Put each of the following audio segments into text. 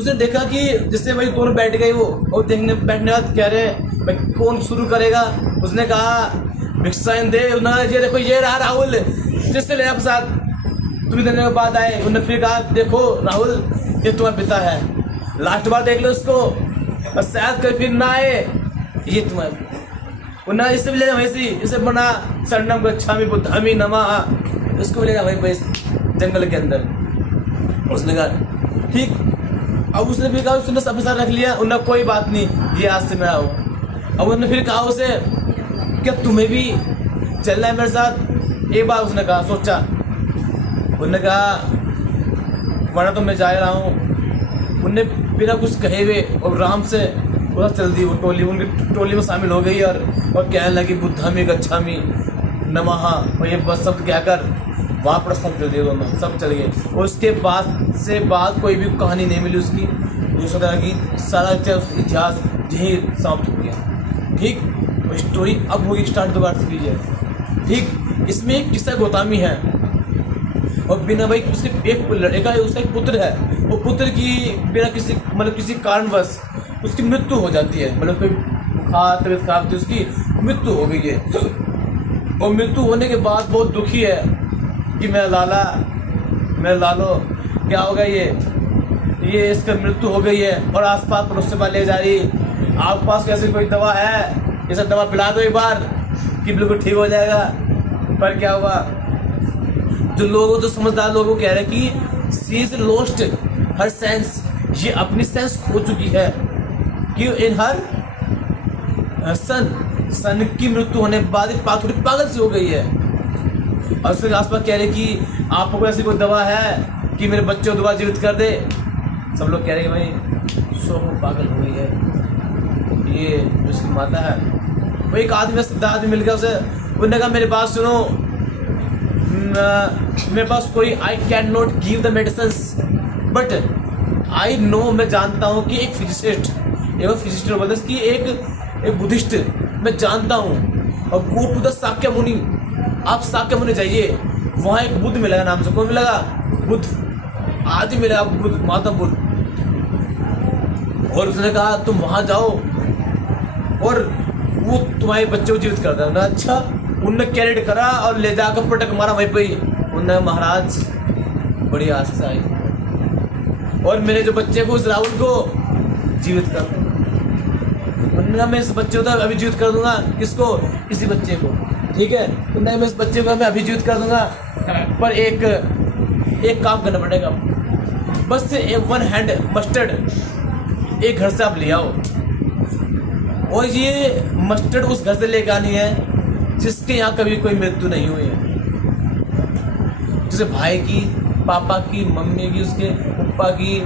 उसने देखा कि जिससे भाई दोनों बैठ गए वो, और देखने बैठने बाद कह रहे भाई कौन शुरू करेगा। उसने कहा भिक्षाएं दे। उन्होंने ये देखो ये रहा राहुल जिससे ले प्रसाद तुम्हें देने के बाद आए। उन्होंने फिर कहा देखो राहुल ये तुम्हारा पिता है, लास्ट बार देख लो उसको और शायद कभी फिर ना आए, ये तुम्हारा। उन्होंने इससे भी लेना वैसी इसे बना शरणम गच्छामि बुद्धामि नमः, उसको भी लेना वही भाई जंगल के अंदर। उसने कहा ठीक। अब उसने भी कहा उसने सब साथ रख लिया। उन्होंने कोई बात नहीं ये आज से मेरा हो। अब उन्होंने फिर कहा उसे क्या तुम्हें भी चलना है मेरे साथ। एक बार उसने कहा सोचा, उन्होंने कहा वरना तो मैं जा रहा हूँ। उनने बिना कुछ कहे हुए और राम से उधर चल दी। वो टोली उनकी टोली में शामिल हो गई और कहने लगी बुद्धामि गच्छामि नमः, और ये बस सब कहकर वहाँ पर सब चल दिए, दोनों सब चल गए। और उसके बाद कोई भी कहानी नहीं मिली उसकी। दूसरा तरह की सारा इतिहास यही समाप्त हो गया। ठीक, और स्टोरी अब होगी स्टार्ट दोबारा से कीजिए। ठीक, इसमें एक किस्सा गोतामी है और बिना भाई उसके एक लड़का है, उसका एक पुत्र है। वो पुत्र की बिना किसी किसी कारणवश उसकी मृत्यु हो जाती है। मतलब कोई बुखार तबीयत खराब थी, उसकी मृत्यु हो गई है। और मृत्यु होने के बाद बहुत दुखी है कि मेरा लालो क्या होगा, ये इसका मृत्यु हो गई है। और आसपास पड़ोस से ले जा रही, आपके पास कैसे कोई दवा है, ये सब दवा पिला दो एक बार कि बिल्कुल ठीक हो जाएगा। पर क्या हुआ, जो समझदार लोगों को कह रहे कि सी इज लॉस्ट हर सेंस, ये अपनी सेंस खो चुकी है कि इन हर सन की मृत्यु होने के बाद थोड़ी पागल सी हो गई है। और उसके आसपास कह रहे कि आपको ऐसी कोई दवा है कि मेरे बच्चे को दोबारा जीवित कर दे। सब लोग कह रहे हैं भाई सो पागल हो गई है, ये उसकी माता है। वो एक आदमी मिल गया उसे, उन्होंने कहा मेरी बात सुनो, मेरे पास कोई I can not give the medicine but I know, मैं जानता हूँ कि एक फिजिसिस्ट बोलते हैं कि एक बुद्धिस्ट मैं जानता हूँ। और गो टू द साक्य मुनि, आप साक्य मुनि जाइए, वहाँ एक बुद्ध मिलेगा नाम से। कौन मिलेगा? बुद्ध आदि मिलेगा, बुद्ध महात्मा बुद्ध। और उसने कहा तुम वहाँ जाओ और वो तुम्हारे बच्चे को जीवित कर देना। अच्छा, उनने कैरेट करा और ले जाकर पटक मारा वहीं पे ही। उनने महाराज बड़ी आस से आई और मेरे जो बच्चे को उस राहुल को जीवित कर दो। उन्होंने कहा मैं इस बच्चे को तो अभी जीवित कर दूंगा। किसको? इसी बच्चे को। ठीक है, उन्होंने मैं इस बच्चे को मैं अभी जीवित कर दूंगा, पर एक काम करना पड़ेगा, बस वन हैंड मस्टर्ड एक घर से आप ले आओ, और ये मस्टर्ड उस घर से लेकर आनी है जिसके यहाँ कभी कोई मृत्यु नहीं हुई है, जैसे भाई की, पापा की, मम्मी की, उसके पप्पा की,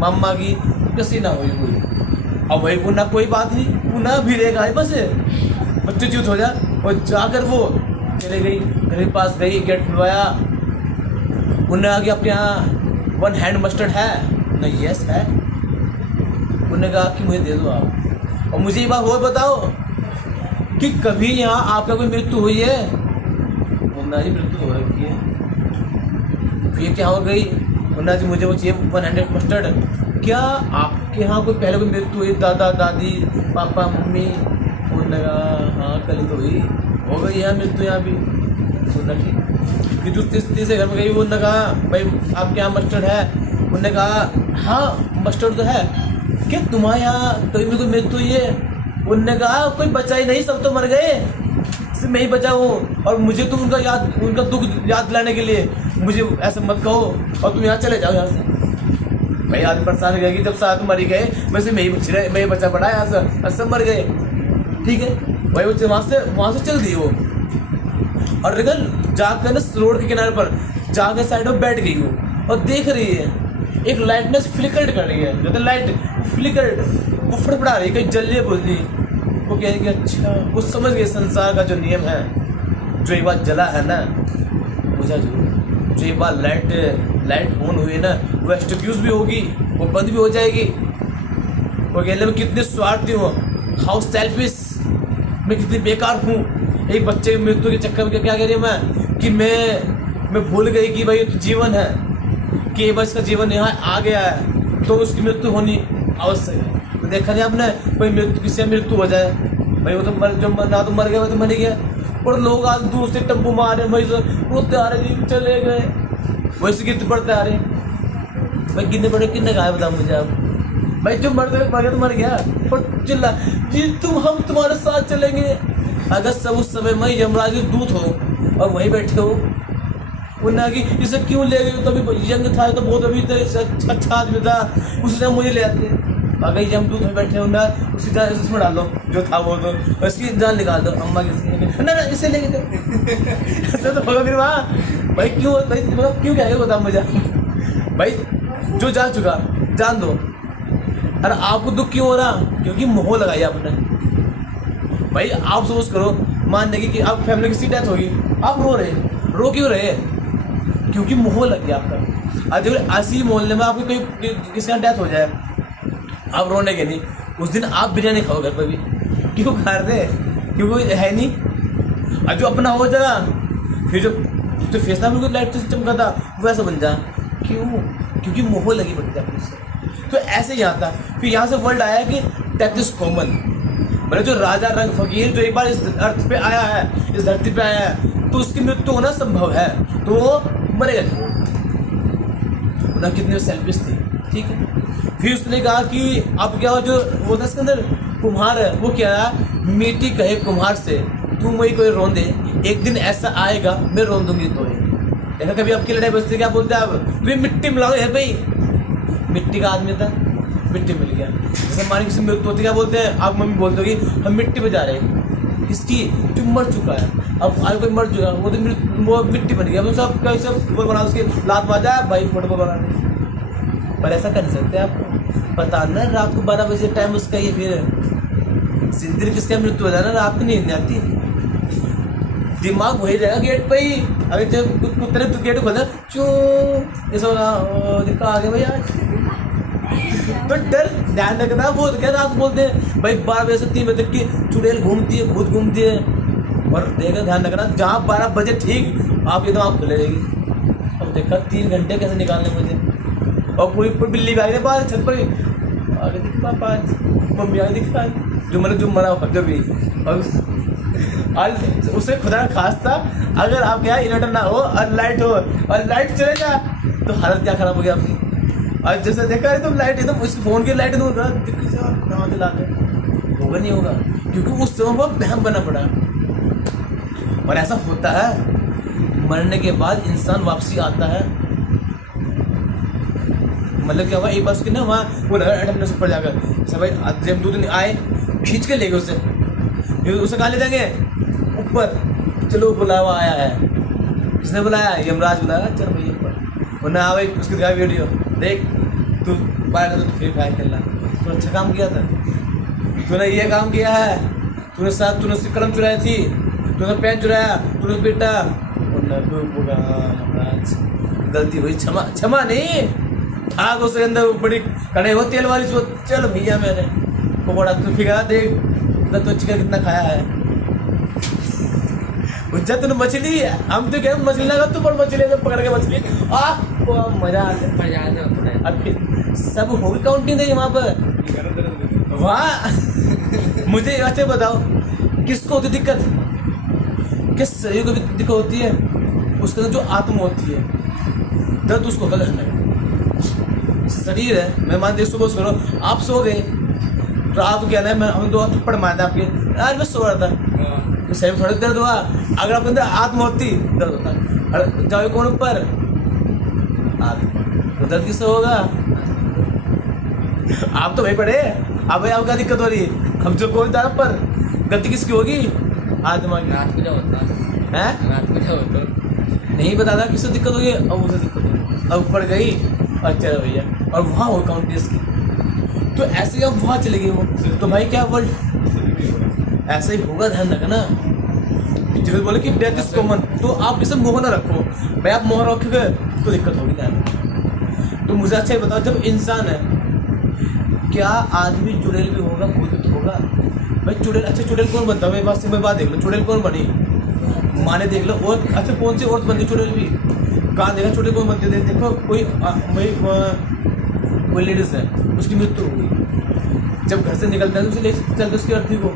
मामा की, किसी ना हुई। अब वही पुनः कोई बात नहीं, पुनः भी रहेगा बस बच्चे जीवित हो जाए। और जाकर वो चले गई, घर के पास गई, गेट खुलवाया। उन्होंने आगे अपने यहाँ वन हैंड मस्टर्ड है ना? यस है। उन्होंने कहा कि मुझे दे दो आप, और मुझे ये बात और बताओ कि कभी यहाँ आपका कोई मृत्यु हुई है? नहीं, मृत्यु हो रही है। फिर क्या हो गई? उन्होंने जी मुझे वो चाहिए वन हैंड मस्टर्ड। क्या आपके यहाँ कोई पहले कोई मृत्यु हुई? दादा दादी, पापा, मम्मी? उन्होंने कहा हाँ कल तो हुई, हो गई यहाँ मृत्यु यहाँ भी। उन्होंने ठीक। फिर दूसरी से घर में गई, उन्होंने कहा भाई आपके यहाँ मस्टर्ड है? उन्होंने कहा हाँ मस्टर्ड तो है। क्या तुम्हारे यहाँ कभी भी कोई मृत्यु हुई है? उन्होंने कहा कोई बचा ही नहीं, सब तो मर गए, सिर्फ मैं ही बचा हूँ। और मुझे तुम उनका दुख याद दिलाने के लिए मुझे ऐसा मत कहो और तुम यहाँ चले जाओ यहाँ से। भाई आदमी परेशान गए कि जब साथ मरी गए, वैसे मैं ही बचा पड़ा यहाँ से, सब मर गए। ठीक है, भाई वो वहाँ से चल दी वो, और रिगल जाकर ना रोड के किनारे पर जाकर साइड में बैठ गई वो और देख रही है एक लाइटनेस फ्लिकर्ड कर रही है, जैसे लाइट फ्लिकर्ड वो फड़फड़ा रही है, कहीं जल रही है बुझ रही। वो कह रही कि अच्छा, वो समझ गए संसार का जो नियम है, जो ये बात जला है ना, बुझा जरूर। जो ये बात लाइट ऑन हुई ना, वो एक्सटिक्यूज भी होगी, वो बंद भी हो जाएगी। वो कहने में कितने स्वार्थी हो, हाउ सेल्फिश, मैं कितनी बेकार हूँ। एक बच्चे की मृत्यु के चक्कर में क्या कह रही है मैं कि मैं भूल गई कि भाई ये तो जीवन है, कि बस का जीवन यहाँ आ गया है, तो उसकी मृत्यु होनी आवश्यक है। तो देखा नहीं आपने, कोई मृत्यु किसी का मृत्यु हो जाए भाई, वो तो ना तो मर गया, वो तो मर ही गया। और लोग आज दूर से टम्पू मारे भाई, उड़ते आ रहे जी, चले गए, वैसे गिरते पड़ते आ रहे भाई। गिरने पड़े कितने गाय बताओ मुझे आप भाई, जो मर गया तो मर गया, और चिल्ला जी हम तुम्हारे साथ चलेंगे। अगर सब उस समय में यमराज के दूत हो और वहीं बैठे हो, उन्हें कि इसे क्यों ले गए, तभी यंग था तो बहुत अभी तो अच्छा आदमी था, उसी समय मुझे ले आते। अगर यमदूत में बैठे हो ना, उसी जान इसमें डाल दो जो था वो, तो उसकी जान निकाल दो। अम्मा की ना इसे लेके दो ऐसा तो होगा फिर वहाँ भाई। क्यों भाई, मतलब क्यों क्या है बता मुझे भाई, जो जा चुका जान दो। अरे आपको दुख क्यों हो रहा, क्योंकि मोह लगाई आपने भाई। आप सोच करो, मान लेंगे कि आप फैमिली किसी डेथ होगी, आप रो क्यों रहे, क्योंकि मोह लग गया आपका। अगर ऐसी मोहल्ले में आपकी कोई किसी का डेथ हो जाए, आप रोने के नहीं, उस दिन आप बिरयानी खाओ घर पर भी, क्यों खा रहे थे, क्योंकि है नहीं। और जो अपना हो जाएगा, फिर जो फेस था बिल्कुल लाइट से चमका था वैसा बन जा, क्यों, क्योंकि मोह लगी पड़ती है आपको। तो ऐसे यहाँ था, फिर यहाँ से वर्ल्ड आया कि डेथ इज कॉमन। मतलब जो राजा रंग फकीर जो एक बार इस अर्थ पे आया है, इस धरती पे आया है, तो उसकी मृत्यु होना संभव है, तो वो मरेगा ना। कितने सेल्फिश थे, ठीक है। फिर उसने कहा कि अब क्या हो, जो वो था इसके अंदर कुम्हार है, वो क्या है, मिट्टी कहे कुम्हार से तू मुझे कोई रोंदे, एक दिन ऐसा आएगा मैं रोन दूंगी तो। देखा कभी आपकी लड़ाई बचती, क्या बोलते हैं आप, तुम्हें मिट्टी मिलाओ है भाई। मिट्टी का आदमी था, मिट्टी मिल गया। जैसे हमारी किसी मृत्यु होती, क्या बोलते हैं आप, मम्मी बोलते हो कि हम मिट्टी पे जा रहे हैं, किसकी, जो मर चुका है। अब आज कोई मर चुका, वो मिट्टी बन गया, वो सब कैसे वो बना, उसकी लात बाजा भाई फोटो को बनाने। पर ऐसा कर नहीं सकते आपको पता ना, रात को 12 बजे टाइम उसका ये, फिर सिंदर किसका मृत्यु हो जाए ना, रात को नींद नहीं आती, दिमाग वही रहेगा गेट पे ही। अगर जब कुत्ते तो गेट खोल चू दिखा आगे भैया, तो डर ध्यान रखना। वो क्या रात बोलते हैं भाई 12 बजे से 3 बजे तक की चुड़ैल घूमती है, भूत घूमती है, और देखा ध्यान रखना जहाँ 12 बजे ठीक आपकी दिमाग खुले रहेगी। अब देखा 3 घंटे कैसे निकालने मुझे, और पूरी बिल्ली भी आ गई बाहर छत पर, आगे दिख पापा, मम्मी आगे दिखा, जो मतलब जो मरा जो भी। और उसे खुदा खास्ता अगर आपके यहाँ इन्वर्टर ना हो और लाइट हो, और लाइट चले जा तो हालत क्या खराब हो गया आपकी। और जैसे देखा है तुम लाइट एकदम उस फोन की लाइट एकदम दिला दे, होगा नहीं होगा, क्योंकि उस समय वो बहम बना पड़ा। और ऐसा होता है, मरने के बाद इंसान वापसी आता है। मतलब क्या हुआ, एक बार उसके ना वहाँ वो लगा ऊपर जाकर, सब भाई जब 2 दिन आए खींच के ले गए उसे कहाँ ले जाएंगे ऊपर, चलो बुलावा आया है, किसने बुलाया, यमराज बुलाया, चल भाई ऊपर। वरना आ भाई उसकी दिखा वीडियो, देख तू बाहर तो फ्री फायर खेलना, तूने अच्छा काम किया था, तूने ये काम किया है, तूने उसकी कलम चुराई थी, तूने पेन चुराया, तूने बेटा, यमराज गलती हुई, क्षमा नहीं, आग उसके अंदर बड़ी कड़े हो तेल वाली, सो चल भैया मैंने पकौड़ा तू फिगा, देख तो चिकन कितना खाया है। उज्जा तूने मछली, हम तो क्या मछली लगा, तू पर मछली जब पकड़ के मछली मजा आता। अब फिर सब होगी काउंटिंग है वहाँ पर, वहाँ मुझे अच्छा बताओ किसको होती दिक्कत, किस शरीर को भी दिक्कत होती है, उसके अंदर जो आत्मा होती है दर्द उसको होता है। शरीर है, मैं मान दे सुबह सो रहा, आप सो गए, रात को क्या है, मैं हम 2 थप्पड़ मारे आपके, यार मैं सो रहा था, तो शरीर थोड़ा दर्द हुआ। अगर आपके अंदर आत्मा होती दर्द होता, अरे जाओ कौन ऊपर आत्मा, तो दर्द किससे होगा, आप तो वही पड़े, अब भाई आपको क्या दिक्कत हो रही है, अब जो कौन था पर गलती किसकी होगी, आत्मा की। रात को क्या होता है, रात को क्या होता नहीं बताता किससे दिक्कत होगी, अब उसे दिक्कत होगी, अब ऊपर गई, अच्छा भैया, और वहाँ हो काउंटेस की, तो ऐसे ही अब वहाँ चले गए वो, तो भाई क्या वर्ल्ड ऐसा ही होगा, ध्यान रखना। जब बोले कि डेथ इज कॉमन, तो आप किसे मोह ना रखो भाई, आप मोह रखोगे तो दिक्कत होगी, ध्यान। तो मुझे अच्छा ही बताओ, जब इंसान है, क्या आदमी चुड़ैल भी होगा, भूत होगा भाई, चुड़ैल, अच्छा चुड़ैल कौन बनता है, बात सिंपल बात देख लो, चुड़ैल कौन बनी, माने देख लो, और अच्छा कौन सी औरत बनती चुड़ैल भी, कहाँ देखा चुड़ैल कौन बनती है, देखो कोई कोई लेडीज़ है, उसकी मृत्यु हो गई। जब घर से निकलता है तो उसे ले चलते उसकी अर्थी को,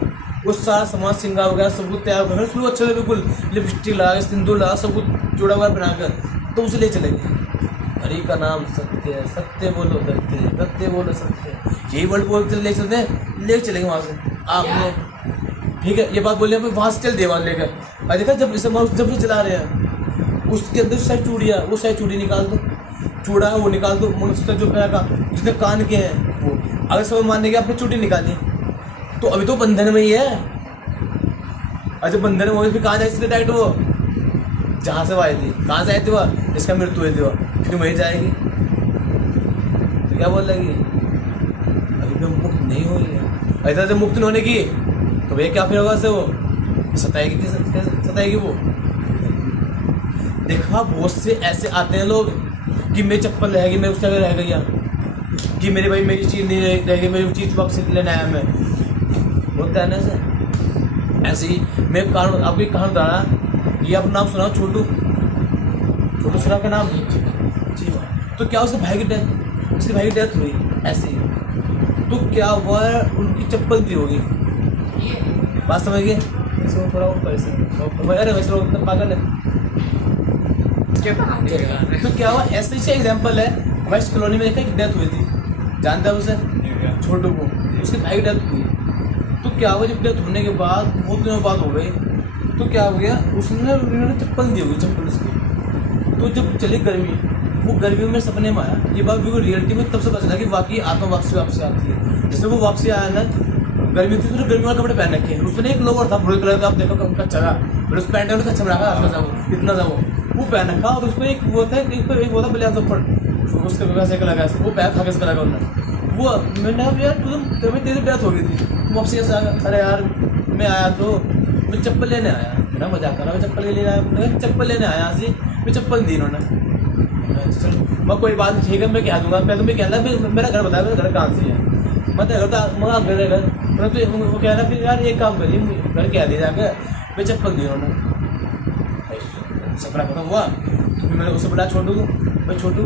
वो सारा सामान श्रृंगार वगैरह सब कुछ तैयार कर उसको अच्छे से बिल्कुल लिपस्टिक लगा के सिंदूर लगा सब कुछ जोड़ा हुआ बनाकर तो उसे ले चलेंगे। हरि का नाम सत्य है, सत्य बोलो सत्य है, सत्य बोलो सत्य है, यही वर्ड बोल ले चलते हैं, ले चलेंगे वहाँ से आपने। ठीक है, ये बात बोलिए वहाँ से चल दे वहाँ लेकर। और देखा जब इसे जब से चला रहे हैं उसके अंदर शायद चूड़ियाँ, वो शायद चूड़ी निकाल दो, चूड़ा है वो निकाल दो, मनुष्य जो पैर का जितने कान के हैं वो, अगर सब मानने के आपने चूड़ी निकाली तो अभी तो बंधन में ही है। अच्छा बंधन में हो फिर कहाँ जाए इसलिए डायरेक्ट वो जहाँ से वो आई थी, कहाँ से आई थी वह, इसका मृत्यु हुई थी वह, फिर वहीं जाएगी तो क्या बोल रही अभी भी मुक्त नहीं हुई है। ऐसा जब मुक्त नहीं होने की तो भैया क्या फिर होगा से वो सताएगी, सताएगी वो। देखा बहुत से ऐसे आते हैं लोग कि मेरी चप्पल रहेगी, मैं उसके आगे रह गया, कि मेरे भाई मेरी चीज़ नहीं रहेगी, मेरी चीज़ वापस लेने आया मैं, होता है ना सर। ऐसे ही मैं कहानी आपको एक कहानी बता रहा, ये आप नाम सुना छोटू, छोटू सुना का नाम जी। तो क्या उसके भाई की डेथ, उसके भाई की डेथ हुई ऐसे ही, तो क्या हुआ उनकी चप्पल भी होगी, बात समझ गए। थोड़ा अरे वैसे लोग इतना पागल है। तो क्या हुआ ऐसे ही एग्जाम्पल है, वेस्ट कॉलोनी में देखा एक डेथ हुई थी, जानता है उसे छोटू को, उसके भाई डेथ हुई। तो क्या हुआ जब डेथ होने के बाद बहुत दिनों बाद हो गई तो क्या हो गया उसने उन्होंने चप्पल दी होगी, चप्पल उसकी। तो जब चली गर्मी, वो गर्मियों में सपने में आया, ये बात बिल्कुल रियलिटी में तब से पता चला कि वाकई आत्मा वापसी आती है। जैसे वो वापसी आया ना, गर्मी थी तो गर्मी वाले कपड़े पहन रखे हैं, उसने एक लोवर था ब्लू कलर का, आप देखो उनका चला, फिर उस पैंट का अच्छा रखा आसपास जाओ इतना था वो पहन रखा, और उसमें एक वो था एक वो था बलिया ऊपर उसके वैसे लगा, वो पैर खा के लगा उन्होंने वो। मैंने अब यार तुम्हें तेरी डेथ हो गई थी, वापसी ऐसा अरे यार मैं आया तो मैं चप्पल लेने आया, मेरा मजाक कर रहा, मैं चप्पल लेने आया, चप्पल लेने आया से मैं चप्पल दी उन्होंने। चल मैं कोई बात नहीं, ठीक है मैं कह दूंगा, मैं तुम्हें कहना मेरा घर बताया, मेरा घर कहाँ से है, मैं घर था मगर मेरे घर, तो वो कह रहा फिर यार एक काम करिए घर कह दिया जाकर मैं चप्पल दी उन्होंने। सपना खत्म हुआ तो फिर मैंने उससे बोला छोटू को, भाई छोटू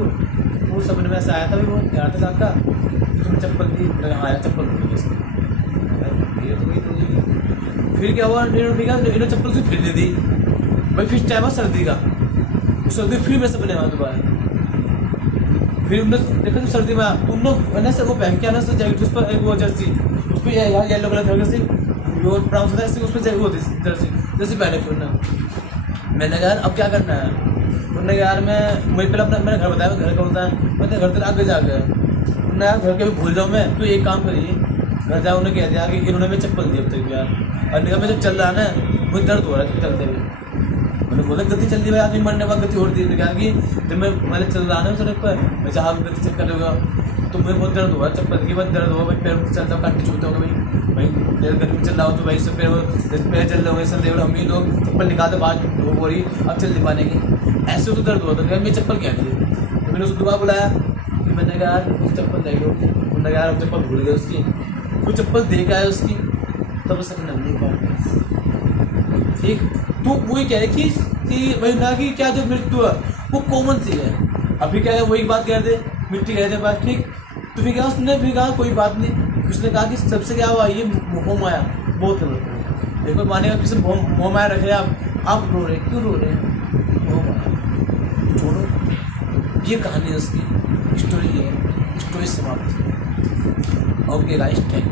वो सपने में ऐसा आया था, वो कह रहा था काका तुमने चप्पल दी, हाँ आया चप्पल दी ये तो वही। फिर क्या हुआ इन्होंने चप्पल से फिर दे दी भाई, फिर टाइम हुआ सर्दी का, सर्दी फिर मैं सपने में दोबारा, फिर उनने देखा तो सर्दी में तुम लोग ना सर वो पहन के आना सर जैकेट, उस पर एक वो जर्सी, उस पर यहाँ येलो कलर जर्सी वो ब्राउन होता है, उस पर वो जर्सी पहने फिर ना। मैंने कहा यार अब क्या करना है, उन्होंने कहा यार मैं पहले अपना मैंने घर बताया, घर का होता है, मैं घर तक आगे जा गया, उन्होंने यार घर के भी भूल जाऊँ मैं, तो एक काम करिए घर जाओ, उन्होंने कह दिया कि इन्होंने मैं चप्पल दी अब तक यार, और निकल मैं जब चल रहा है ना मुझे दर्द हो रहा है चलते हुए, मैंने बोला गति चल रही है आदमी मरने बाद गति हो रही है, कहा कि जब मैं चल रहा ना सड़क पर मैं जहाँ भी गति चेक करूँगा तो मुझे बहुत दर्द हुआ, चप्पल की बहुत दर्द हुआ भाई, पैर चलता हूँ कांटे चुभता होगा भाई पैर गति चल रहा हो तो भाई सब पैर चल रहे होंगे सर देव हम ही लोग चप्पल निकालते बात हो रही अब चल नहीं पाने की, ऐसे तो दर्द हुआ था, मैं चप्पल क्या थी, तो मैंने उसको दोबारा बुलाया कि मैंने कहा यार उस चप्पल दे दो, उन्होंने कहा यार चप्पल भूल गए उसकी, वो चप्पल दे के आया उसकी, तब उसे नहीं पा ठीक। तो वही कह रहे कि वही ना कि क्या जो मृत्यु है वो कॉमन सी है, अभी क्या है वही बात कह रहे मिट्टी कहते बात ठीक, तो फिर क्या उसने फिर कहा कोई बात नहीं, उसने कहा कि सबसे क्या हुआ ये मोह माया बहुत है, देखो मानेगा किसी मोह माया रख रहे आप रो रहे क्यों रो रहे हैं, मोह माया छोड़ो, ये कहानी है उसकी, स्टोरी है, स्टोरी समाप्त। Okay guys thank you.